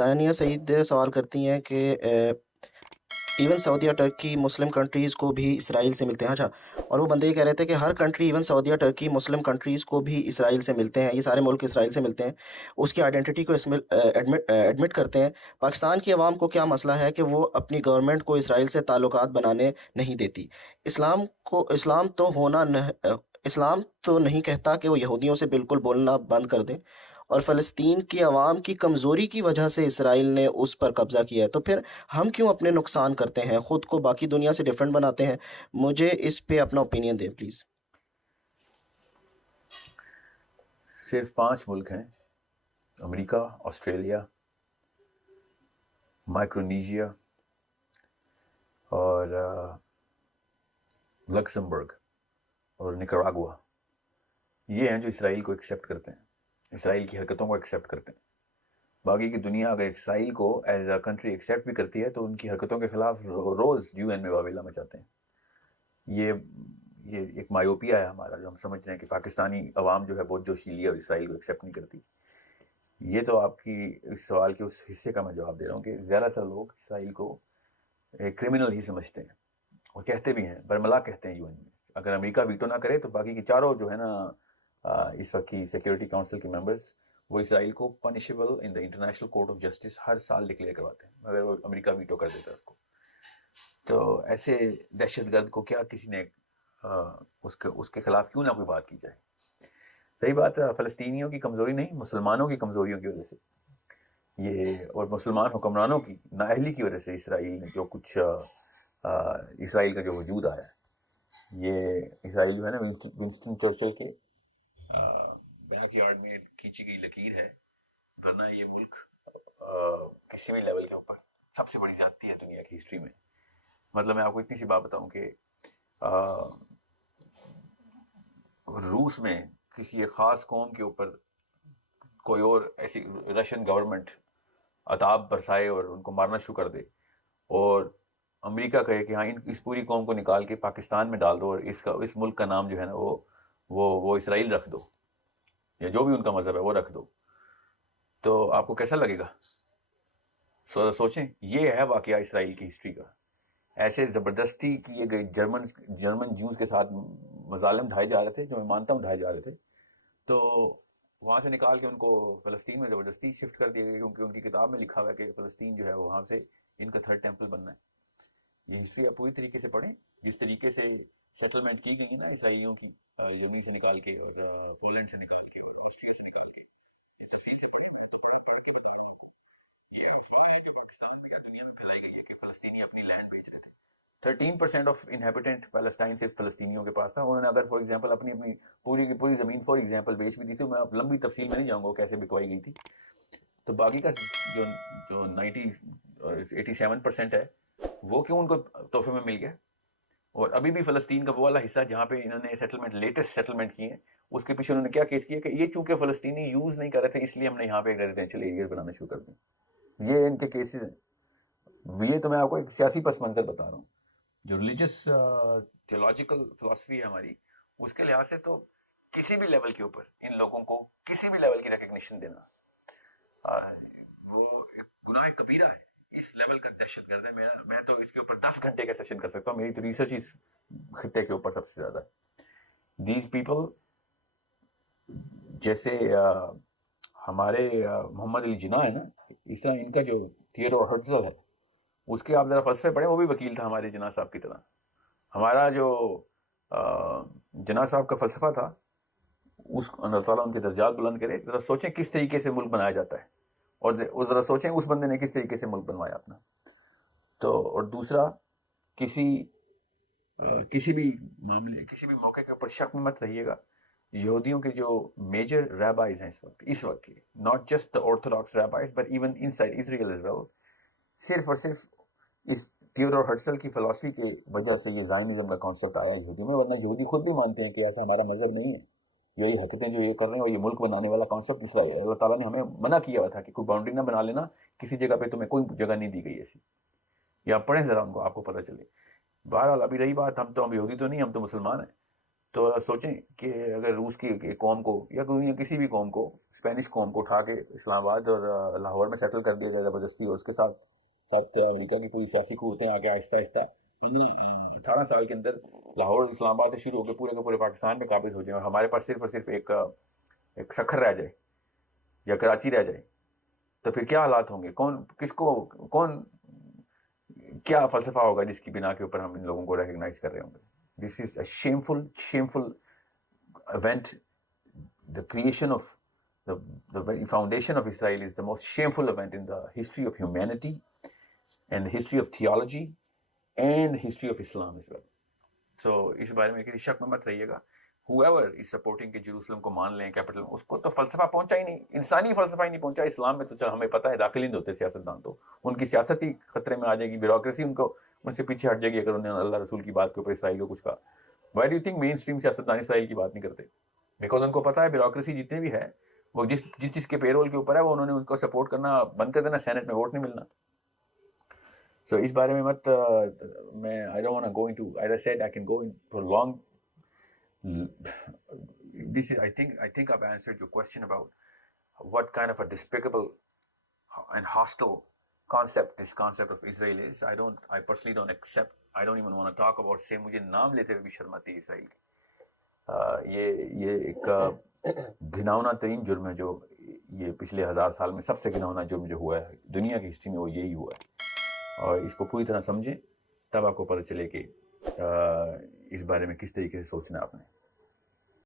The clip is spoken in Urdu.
دانیہ سعید سوال کرتی ہیں کہ ایون سعودیہ ٹرکی مسلم کنٹریز کو بھی اسرائیل سے ملتے ہیں. اچھا، اور وہ بندے یہ کہہ رہے تھے کہ ہر کنٹری ایون سعودیہ ٹرکی مسلم کنٹریز کو بھی اسرائیل سے ملتے ہیں، یہ سارے ملک اسرائیل سے ملتے ہیں، اس کی آئیڈینٹی کو اس میں ایڈمٹ کرتے ہیں. پاکستان کی عوام کو کیا مسئلہ ہے کہ وہ اپنی گورنمنٹ کو اسرائیل سے تعلقات بنانے نہیں دیتی؟ اسلام تو اسلام تو نہیں کہتا کہ وہ یہودیوں سے بالکل بولنا بند کر دیں، اور فلسطین کی عوام کی کمزوری کی وجہ سے اسرائیل نے اس پر قبضہ کیا ہے، تو پھر ہم کیوں اپنے نقصان کرتے ہیں، خود کو باقی دنیا سے ڈیفرنٹ بناتے ہیں؟ مجھے اس پہ اپنا اوپینین دیں پلیز. صرف 5 ملک ہیں: امریکہ، آسٹریلیا، مائکرونیشیا اور لکسمبرگ اور نکراگوا. یہ ہیں جو اسرائیل کو ایکسیپٹ کرتے ہیں، اسرائیل کی حرکتوں کو ایکسیپٹ کرتے ہیں. باقی کی دنیا اگر اسرائیل کو ایز اے کنٹری ایکسیپٹ بھی کرتی ہے تو ان کی حرکتوں کے خلاف روز UN میں واویلا مچاتے ہیں. یہ ایک مایوپیا ہے ہمارا، جو ہم سمجھ رہے ہیں کہ پاکستانی عوام جو ہے بہت جوشیلی ہے اور اسرائیل کو ایکسیپٹ نہیں کرتی. یہ تو آپ کی اس سوال کے اس حصے کا میں جواب دے رہا ہوں کہ زیادہ تر لوگ اسرائیل کو ایک کرمنل ہی سمجھتے ہیں، اور کہتے بھی ہیں، برملا کہتے ہیں UN میں. اگر امریکہ ویٹو نہ کرے تو باقی کی چاروں جو ہے نا اس وقت کی سیکیورٹی کونسل کے ممبرز، وہ اسرائیل کو punishable in the international court of justice ہر سال ڈکلیئر کرواتے ہیں اگر وہ امریکہ ویٹو کر دیتا ہے اس کو. تو ایسے دہشت گرد کو کیا کسی نے اس کے خلاف کیوں نہ کوئی بات کی جائے. رہی بات فلسطینیوں کی کمزوری، نہیں، مسلمانوں کی کمزوریوں کی وجہ سے یہ، اور مسلمان حکمرانوں کی نااہلی کی وجہ سے اسرائیل نے جو کچھ اسرائیل کا جو وجود آیا ہے. یہ اسرائیل جو ہے نا ونسٹن چرچل کے بیک یارڈ میں کھینچی گئی لکیر ہے، ورنہ یہ ملک کسی بھی لیول کے اوپر سب سے بڑی زیادتی ہے دنیا کی ہسٹری میں. مطلب میں آپ کو اتنی سی بات بتاؤں کہ روس میں کسی ایک خاص قوم کے اوپر کوئی اور ایسی رشین گورنمنٹ عذاب برسائے اور ان کو مارنا شروع کر دے، اور امریکہ کہے کہ ہاں اس پوری قوم کو نکال کے پاکستان میں ڈال دو اور اس ملک کا نام جو ہے نا وہ اسرائیل رکھ دو، یا جو بھی ان کا مذہب ہے وہ رکھ دو، تو آپ کو کیسا لگے گا؟ سوچیں. یہ ہے واقعہ اسرائیل کی ہسٹری کا. ایسے زبردستی کیے گئے جرمن جوز کے ساتھ مظالم ڈھائے جا رہے تھے، جو میں مانتا ہوں ڈھائے جا رہے تھے، تو وہاں سے نکال کے ان کو فلسطین میں زبردستی شفٹ کر دیا گیا، کیونکہ ان کی کتاب میں لکھا ہوا ہے کہ فلسطین جو ہے وہاں سے ان کا 3rd ٹیمپل بننا ہے. یہ ہسٹری آپ پوری طریقے سے پڑھیں، جس طریقے سے سیٹلمنٹ کی گئی نا اسرائیلیوں کی جرمنی سے نکال کے اور پولینڈ سے نکال کے اور آسٹریا سے نکال کے، یہ تفصیل سے پڑھیں. میں تو پڑھ کے بتا رہا ہوں آپ کو. یہ افواہ ہے جو پاکستان میں یا دنیا میں پھیلائی گئی ہے کہ فلسطینی اپنی لینڈ بیچ رہے تھے. 13% آف انہیبیٹنٹ پیلسٹائن صرف فلسطینیوں کے پاس تھا. انہوں نے اگر فار ایگزامپل اپنی پوری کی پوری زمین فار ایگزامپل بیچ بھی دی تھی، میں اب لمبی تفصیل میں نہیں جاؤں گا کیسے بکوائی گئی تھی. تو باقی کا جو 87% ہے وہ کیوں ان کو تحفے میں مل گیا. اور ابھی بھی فلسطین کا وہ والا حصہ جہاں پہ انہوں نے سیٹلمنٹ لیٹسٹ سیٹلمنٹ کی ہے، اس کے پیچھے انہوں نے کیا کیس کیا کہ یہ چونکہ فلسطینی یوز نہیں کر رہے تھے، اس لیے ہم نے یہاں پہ ریزیڈینشیل ایریاز بنانا شروع کر دیں. یہ ان کے کیسز ہیں. یہ تو میں آپ کو ایک سیاسی پس منظر بتا رہا ہوں. جو ریلیجس تھیولوجیکل فلسفی ہے ہماری، اس کے لحاظ سے تو کسی بھی لیول کے اوپر ان لوگوں کو کسی بھی لیول کی ریکگنیشن دینا وہ ایک گناہ کبیرہ ہے. اس لیول کا دہشت گرد ہے. میں تو اس کے اوپر 10 گھنٹے کا سیشن کر سکتا ہوں. میری تو ریسرچ اس خطے کے اوپر سب سے زیادہ ہے. دیز پیپل جیسے ہمارے محمد علی جناح ہے نا، اس طرح ان کا جو تھیودور ہرٹزل ہے، اس کے آپ ذرا فلسفے پڑھیں. وہ بھی وکیل تھا ہمارے جناح صاحب کی طرح. ہمارا جو جناح صاحب کا فلسفہ تھا، اس اللہ تعالیٰ ان کے درجات بلند کرے. ذرا سوچیں کس طریقے سے ملک بنایا جاتا ہے، اور ذرا سوچیں اس بندے نے کس طریقے سے ملک بنوایا اپنا. تو اور دوسرا، کسی بھی معاملے کسی بھی موقع کے اوپر شک میں مت رہیے گا. یہودیوں کے جو میجر ریبائز ہیں اس وقت کے، not just the orthodox rabbis but even inside Israel as well, صرف اور صرف اس تھیودور ہرٹزل کی فلسفی کی وجہ سے یہ زائنزم کا کانسیپٹ آیا یہودی میں. ورنہ یہودی خود بھی مانتے ہیں کہ ایسا ہمارا مذہب نہیں ہے. یہی حرکتیں جو یہ کر رہے ہیں اور یہ ملک بنانے والا کانسیپٹ اسرائیل، اللہ تعالیٰ نے ہمیں منع کیا ہوا تھا کہ کوئی باؤنڈری نہ بنا لینا، کسی جگہ پہ تمہیں کوئی جگہ نہیں دی گئی ایسی. یا پڑھیں ذرا ان کو، آپ کو پتہ چلے. بہرحال ابھی رہی بات، ہم یہودی تو نہیں، ہم تو مسلمان ہیں. تو سوچیں کہ اگر روس کی قوم کو یا کوئی کسی بھی قوم کو، اسپینش قوم کو اٹھا کے اسلام آباد اور لاہور میں سیٹل کر دیا جائے زبردستی، اور اس کے ساتھ امریکہ کی پوری سیاسی قوتیں آگے آہستہ آہستہ 18 سال کے اندر لاہور اسلام آباد سے شروع ہو کے پورے پاکستان میں قابض ہو جائیں، اور ہمارے پاس صرف اور صرف ایک سکھر رہ جائے یا کراچی رہ جائے، تو پھر کیا حالات ہوں گے؟ کون کیا فلسفہ ہوگا جس کی بنا کے اوپر ہم ان لوگوں کو ریکگنائز کر رہے ہوں گے؟ This is a shameful event. The creation of the very foundation of Israel is the most shameful event in the history of humanity and the history of theology and the history of Islam as well. So اس بارے میں کسی شک میں مت رہیے گا. Whoever is supporting کہ جیروسلم کو مان لیں کیپٹل، اس کو تو فلسفہ پہنچا ہی نہیں، انسانی فلسفہ ہی نہیں پہنچا. اسلام میں تو ہمیں پتہ ہے داخل ہی نہیں ہوتے سیاستدان، تو ان کی سیاست ہی خطرے میں آ جائے گی، بیوروکریسی ان سے پیچھے ہٹ جائے گی اگر انہوں نے اللہ رسول کی بات کے اوپر اسرائیل کو کچھ کہا. Why do you think mainstream سیاستدان اسرائیل کی بات نہیں کرتے؟ بیکاز ان کو پتہ ہے بیوروکریسی جتنے بھی ہے وہ جس کے پے رول کے اوپر ہے، وہ انہوں نے اس کو سپورٹ کرنا بند کر دینا، سینٹ میں ووٹ نہیں ملنا. سو اس بارے میں مت میں I don't want to go into, as I said, I can go in for long. This is I think I've answered your question about what kind of a despicable and hostile concept this concept of Israel is. I personally don't accept. I don't even want to talk about. سے مجھے نام لیتے ہوئے بھی شرم آتی ہے اسرائیل کی. یہ ایک گھناؤنا ترین جرم ہے جو یہ پچھلے 1000 سال میں سب سے گھناؤنا جرم جو ہوا ہے دنیا کی ہسٹری میں، وہ یہی ہوا ہے. اور اس کو پوری طرح سمجھیں، تب آپ کو پتہ چلے کہ اس بارے میں کس طریقے سے سوچنا ہے آپ نے.